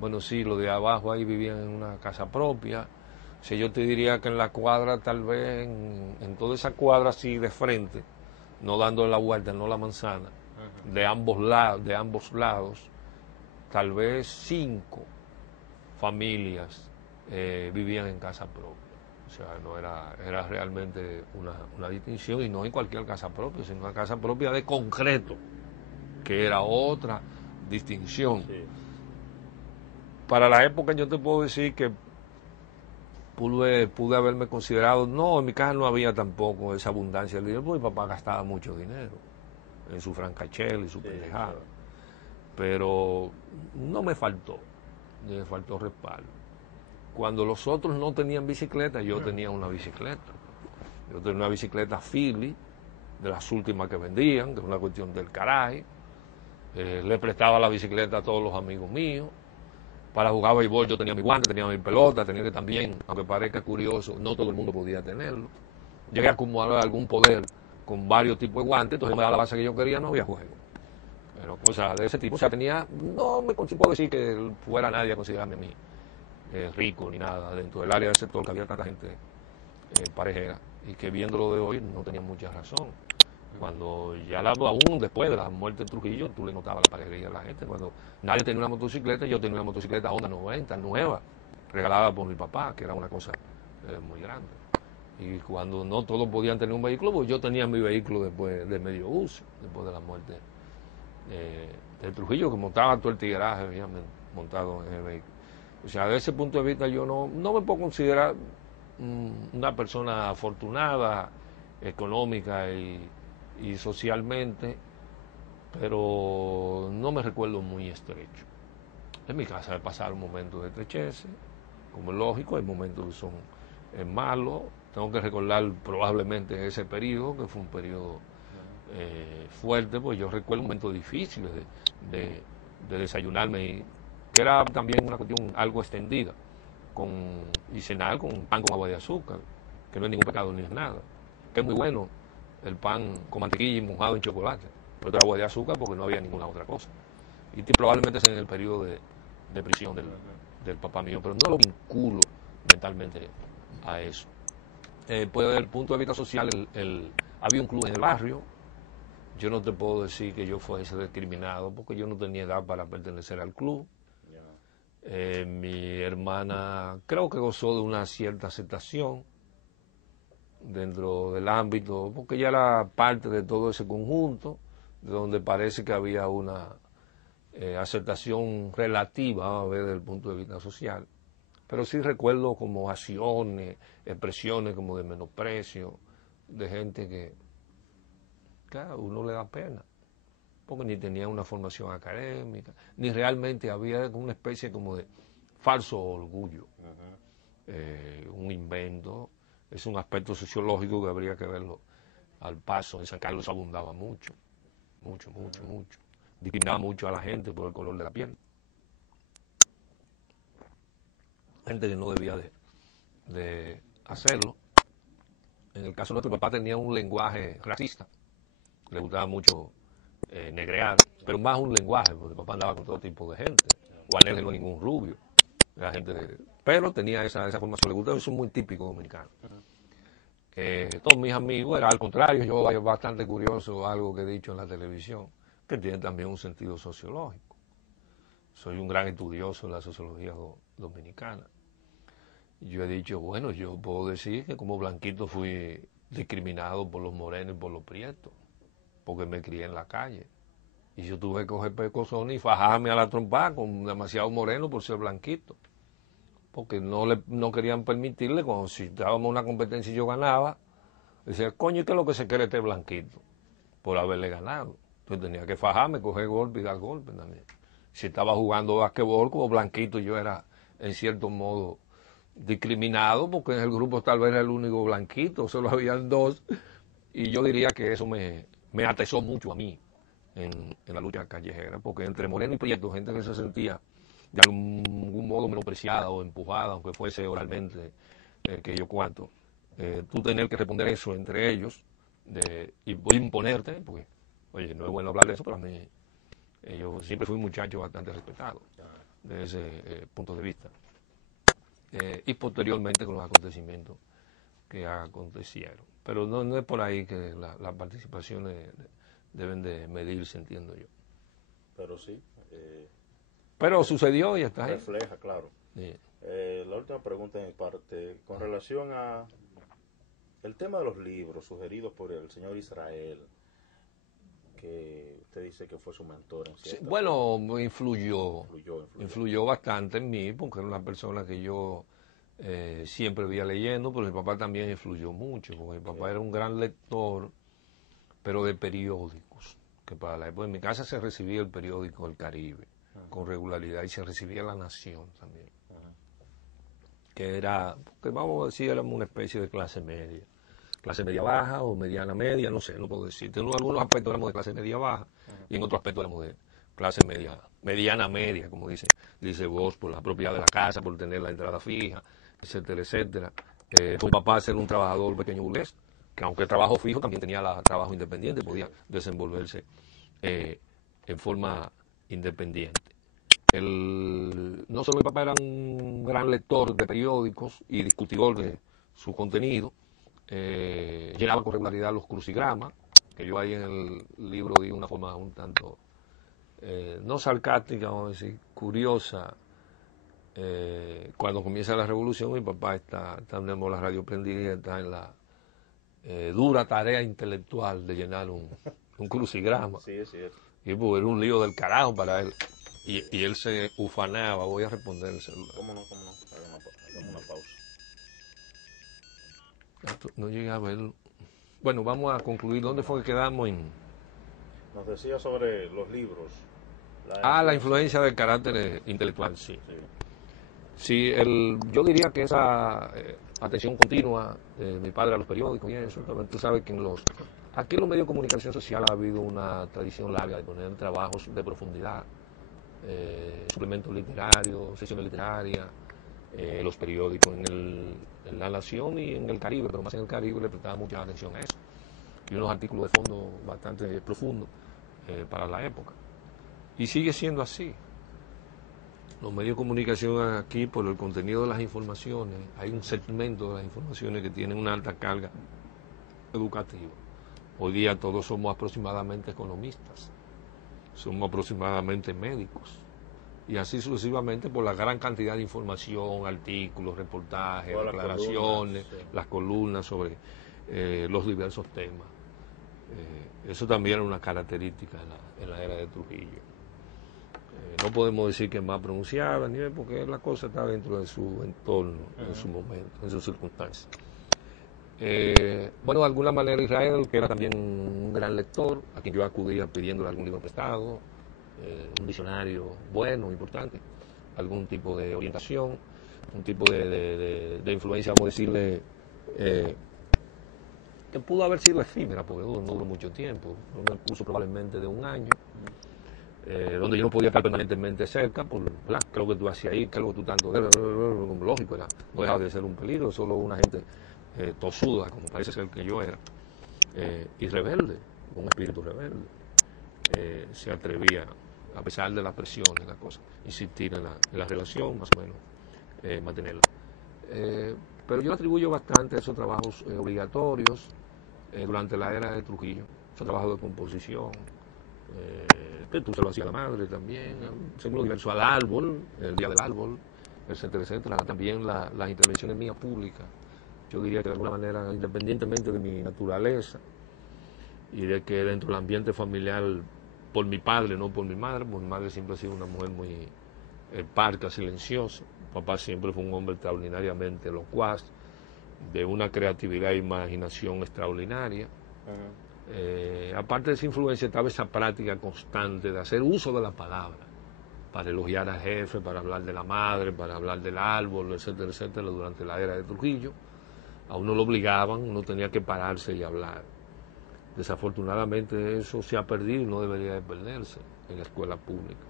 bueno sí, los de abajo ahí vivían en una casa propia. O sea, yo te diría que en la cuadra, tal vez, en toda esa cuadra así de frente, no dando la vuelta, no la manzana, de ambos lados, tal vez 5 familias vivían en casa propia. O sea, no era realmente una distinción, y no en cualquier casa propia, sino una casa propia de concreto, que era otra distinción. Sí. Para la época yo te puedo decir que pude haberme considerado, no, en mi casa no había tampoco esa abundancia de dinero, porque mi papá gastaba mucho dinero en su francachela y su pendejada. Claro. Pero no me faltó, ni me faltó respaldo. Cuando los otros no tenían bicicleta, yo tenía una bicicleta. Yo tenía una bicicleta Philly, de las últimas que vendían, que es una cuestión del caray. Le prestaba la bicicleta a todos los amigos míos. Para jugar béisbol yo tenía mi guante, tenía mi pelota, tenía que también, aunque parezca curioso, no todo el mundo podía tenerlo. Llegué a acumular algún poder con varios tipos de guantes, entonces me daba la base que yo quería, no había juego. Pero cosas de ese tipo, o sea, tenía, no me puedo decir que fuera nadie a considerarme a mí rico ni nada dentro del área del sector, que había tanta gente parejera, y que viéndolo de hoy no tenía mucha razón. Cuando ya aún después de la muerte de Trujillo, tú le notabas la parejería a la gente. Cuando nadie tenía una motocicleta, yo tenía una motocicleta Honda 90, nueva, regalada por mi papá, que era una cosa muy grande. Y cuando no todos podían tener un vehículo, pues yo tenía mi vehículo después de medio uso, después de la muerte de Trujillo, que montaba todo el tigueraje, había montado en el vehículo. O sea, desde ese punto de vista yo no me puedo considerar una persona afortunada, económica y socialmente, pero no me recuerdo muy estrecho. En mi casa he pasado momentos de estrechez, como es lógico, hay momentos que son malos. Tengo que recordar probablemente ese periodo, que fue un periodo fuerte, pues yo recuerdo momentos difíciles de desayunarme, que era también una cuestión algo extendida, y cenar con pan con agua de azúcar, que no es ningún pecado ni es nada, que es muy bueno el pan con mantequilla y mojado en chocolate, pero era agua de azúcar porque no había ninguna otra cosa. Y probablemente es en el periodo de prisión del papá mío, pero no lo vinculo mentalmente a eso. Pues desde el punto de vista social, había un club en el barrio. Yo no te puedo decir que yo fuese discriminado porque yo no tenía edad para pertenecer al club. Mi hermana creo que gozó de una cierta aceptación dentro del ámbito, porque ella era parte de todo ese conjunto, de donde parece que había una aceptación relativa, a ver, desde el punto de vista social. Pero sí recuerdo como acciones, expresiones como de menosprecio, de gente que a uno le da pena, porque ni tenía una formación académica, ni realmente había una especie como de falso orgullo, un invento. Es un aspecto sociológico que habría que verlo al paso. En San Carlos abundaba mucho, mucho. Discriminaba mucho a la gente por el color de la piel. Gente que no debía de hacerlo. En el caso de nuestro papá tenía un lenguaje racista. Le gustaba mucho negrear, pero más un lenguaje, porque el papá andaba con todo tipo de gente. Juan no ningún rubio. Era gente pero tenía esa formación. Le gustaba, eso es muy típico dominicano. Todos mis amigos, era al contrario, yo era bastante curioso algo que he dicho en la televisión, que tiene también un sentido sociológico. Soy un gran estudioso de la sociología dominicana. Yo he dicho, bueno, yo puedo decir que como blanquito fui discriminado por los morenos y por los prietos, porque me crié en la calle. Y yo tuve que coger pecosones y fajarme a la trompa con demasiado moreno por ser blanquito. Porque no querían permitirle, cuando si estábamos en una competencia y yo ganaba, decía, coño, ¿qué es lo que se quiere este blanquito? Por haberle ganado. Entonces tenía que fajarme, coger golpe y dar golpe también. Si estaba jugando basquetbol como blanquito, yo era, en cierto modo, discriminado, porque en el grupo tal vez era el único blanquito, solo habían dos, y yo diría que eso me atesó mucho a mí en la lucha callejera, porque entre moreno y prieto, gente que se sentía de algún modo menospreciada o empujada, aunque fuese oralmente, que yo cuanto, tú tener que responder eso entre ellos, y imponerte, porque, oye, no es bueno hablar de eso, pero a mí, yo siempre fui un muchacho bastante respetado, desde ese punto de vista. Y posteriormente con los acontecimientos que acontecieron. Pero no es por ahí que las participaciones deben de medirse, entiendo yo. Pero sí. Pero sucedió y está ahí. Refleja, claro. Sí. La última pregunta en mi parte, con relación a el tema de los libros sugeridos por el señor Israel, que usted dice que fue su mentor en Sí, bueno, influyó influyó bastante en mí, porque era una persona que yo siempre veía leyendo, pero mi papá también influyó mucho, porque mi papá era un gran lector, pero de periódicos, que para la época en mi casa se recibía el periódico El Caribe con regularidad y se recibía La Nación también, que era, que vamos a decir, éramos una especie de clase media baja o mediana media, no sé, no puedo decir. En algunos aspectos éramos de clase media baja y en otros aspectos éramos de clase mediana media, como dice vos, por la propiedad de la casa, por tener la entrada fija, etcétera, etcétera. Con papá ser un trabajador pequeño burgués, que aunque trabajo fijo también tenía trabajo independiente, podía desenvolverse en forma independiente. No solo mi papá era un gran lector de periódicos y discutidor de su contenido, llenaba con regularidad los crucigramas, que yo ahí en el libro di una forma un tanto, no sarcástica, vamos a decir, curiosa. Cuando comienza la revolución, mi papá tenemos la radio prendida y está en la dura tarea intelectual de llenar un crucigrama. Sí, es cierto. Y pues, era un lío del carajo para él. Y él se ufanaba, voy a responder el celular. ¿Cómo no? Hagamos una pausa. No llegué a verlo. Bueno, vamos a concluir. ¿Dónde fue que quedamos? Nos decía sobre los libros. La influencia del carácter intelectual, sí. Sí, yo diría que esa atención continua de mi padre a los periódicos y eso, también tú sabes que aquí en los medios de comunicación social ha habido una tradición larga de poner trabajos de profundidad, suplementos literarios, sesiones literarias, los periódicos en La Nación y en el Caribe, pero más en el Caribe le prestaba mucha atención a eso, y unos artículos de fondo bastante profundos para la época. Y sigue siendo así. Los medios de comunicación aquí, por el contenido de las informaciones, hay un segmento de las informaciones que tienen una alta carga educativa. Hoy día todos somos aproximadamente economistas, somos aproximadamente médicos, y así sucesivamente por la gran cantidad de información, artículos, reportajes, declaraciones, las columnas sobre los diversos temas. Eso también es una característica en la era de Trujillo. No podemos decir que es más pronunciada, ni porque la cosa está dentro de su entorno, en su momento, en sus circunstancias. Bueno, de alguna manera Israel, que era también un gran lector, a quien yo acudía pidiéndole algún libro prestado, un diccionario bueno, importante, algún tipo de orientación, un tipo de influencia, vamos a decirle, que pudo haber sido efímera, porque no duró mucho tiempo, un curso probablemente de un año, donde yo no podía estar permanentemente cerca, ¿qué es lo que tú hacías ahí? ¿Qué es lo que tú tanto? Lógico, no dejaba de ser un peligro, solo una gente tosuda, como parece ser que yo era, y rebelde, un espíritu rebelde, se atrevía, a pesar de la presión y la cosa, insistir en la relación, más o menos, mantenerla. Pero yo atribuyo bastante a esos trabajos obligatorios durante la era de Trujillo, esos trabajos de composición, que tú se lo hacías a la madre también, según lo diverso, al árbol, el día del árbol, etcétera, etcétera. También las intervenciones mías públicas, yo diría que de alguna manera, independientemente de mi naturaleza y de que dentro del ambiente familiar, por mi padre, no por mi madre siempre ha sido una mujer muy parca, silenciosa. Papá siempre fue un hombre extraordinariamente locuaz, de una creatividad e imaginación extraordinaria. Aparte de esa influencia estaba esa práctica constante de hacer uso de la palabra para elogiar al jefe, para hablar de la madre, para hablar del árbol, etcétera, etcétera, durante la era de Trujillo. A uno lo obligaban, uno tenía que pararse y hablar. Desafortunadamente eso se ha perdido y no debería de perderse en la escuela pública.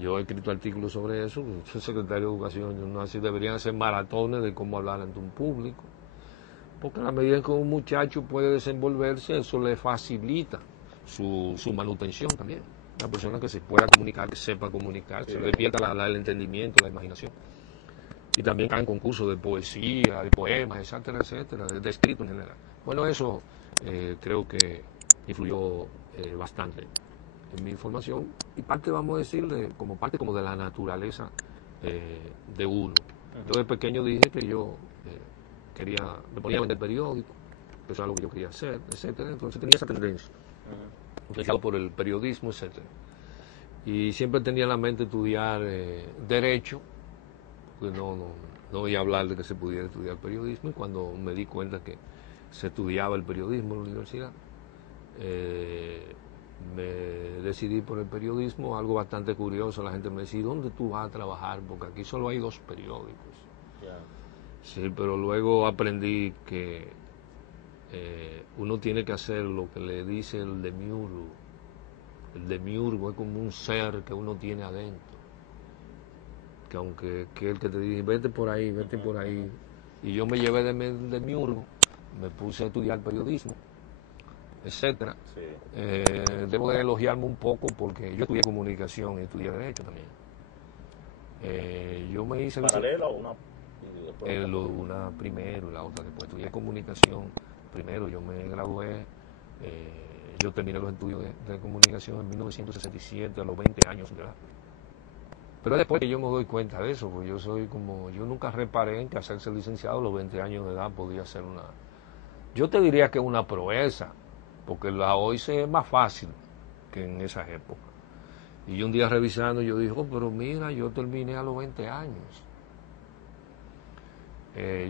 Yo he escrito artículos sobre eso, soy secretario de Educación, no así deberían hacer maratones de cómo hablar ante un público, porque a la medida en que un muchacho puede desenvolverse, eso le facilita su manutención también. Una persona que se pueda comunicar, que sepa comunicar, se le despierta el entendimiento, la imaginación. Y también caen concursos de poesía, de poemas, etcétera, etcétera, de escrito en general. Bueno, eso creo que influyó bastante en mi formación y parte, vamos a decir, como parte como de la naturaleza de uno. Yo de pequeño dije que yo me ponía a vender periódicos, que eso era lo que yo quería hacer, etcétera. Entonces tenía esa tendencia, influenciado por el periodismo, etcétera. Y siempre tenía en la mente estudiar derecho, porque no oí hablar de que se pudiera estudiar periodismo, y cuando me di cuenta que se estudiaba el periodismo en la universidad, me decidí por el periodismo. Algo bastante curioso, la gente me decía, ¿dónde tú vas a trabajar? Porque aquí solo hay 2 periódicos. Ya. Sí, pero luego aprendí que uno tiene que hacer lo que le dice el demiurgo. El demiurgo es como un ser que uno tiene adentro, que aunque que el que te dice, vete por ahí, vete por ahí, y yo me llevé de demiurgo, me puse a estudiar periodismo, etcétera. Sí. Debo de elogiarme un poco porque yo estudié comunicación y estudié derecho también. Yo me hice ¿Paralela o una? una primero y la otra después. Estudié comunicación primero, yo me gradué, yo terminé los estudios de comunicación en 1967 a los 20 años de edad. Pero después que yo me doy cuenta de eso, pues yo nunca reparé en que hacerse licenciado a los 20 años de edad podía ser yo te diría que una proeza, porque la hoy se es más fácil que en esas épocas. Y yo un día revisando, yo dije, pero mira, yo terminé a los 20 años.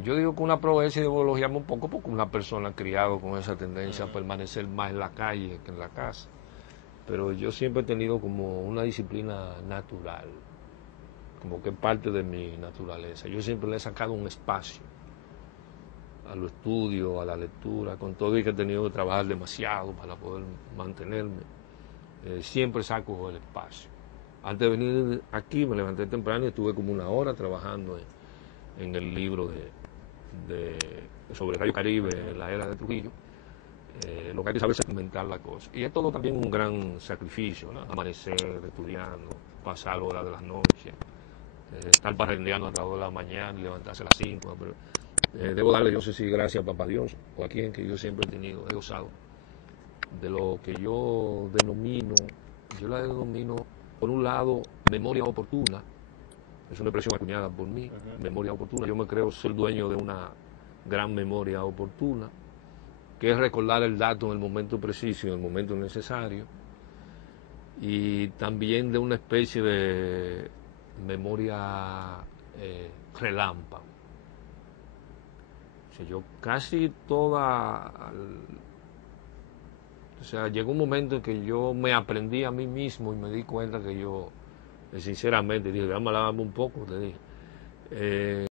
Yo digo que una proeza, y debo elogiarme un poco porque una persona criado con esa tendencia a permanecer más en la calle que en la casa. Pero yo siempre he tenido como una disciplina natural, como que parte de mi naturaleza. Yo siempre le he sacado un espacio a los estudios, a la lectura, con todo y que he tenido que trabajar demasiado para poder mantenerme. Siempre saco el espacio. Antes de venir aquí me levanté temprano y estuve como 1 hora trabajando en el libro sobre Radio Caribe, la era de Trujillo. Lo que hay que saber es segmentar la cosa. Y es todo también un gran sacrificio, ¿no? Amanecer estudiando, pasar horas de las noches, estar parrendeando a las 2 de la mañana y levantarse a las 5. Pero, debo darle, yo sé si gracias a Papá Dios o a quien que yo siempre he gozado de lo que yo la denomino, por un lado, memoria oportuna. Es una expresión acuñada por mí, memoria oportuna. Yo me creo ser dueño de una gran memoria oportuna, que es recordar el dato en el momento preciso, en el momento necesario, y también de una especie de memoria relámpago. O sea, yo casi llegó un momento en que yo me aprendí a mí mismo y me di cuenta que yo, sinceramente, dije, vamos a lavarme un poco, te dije.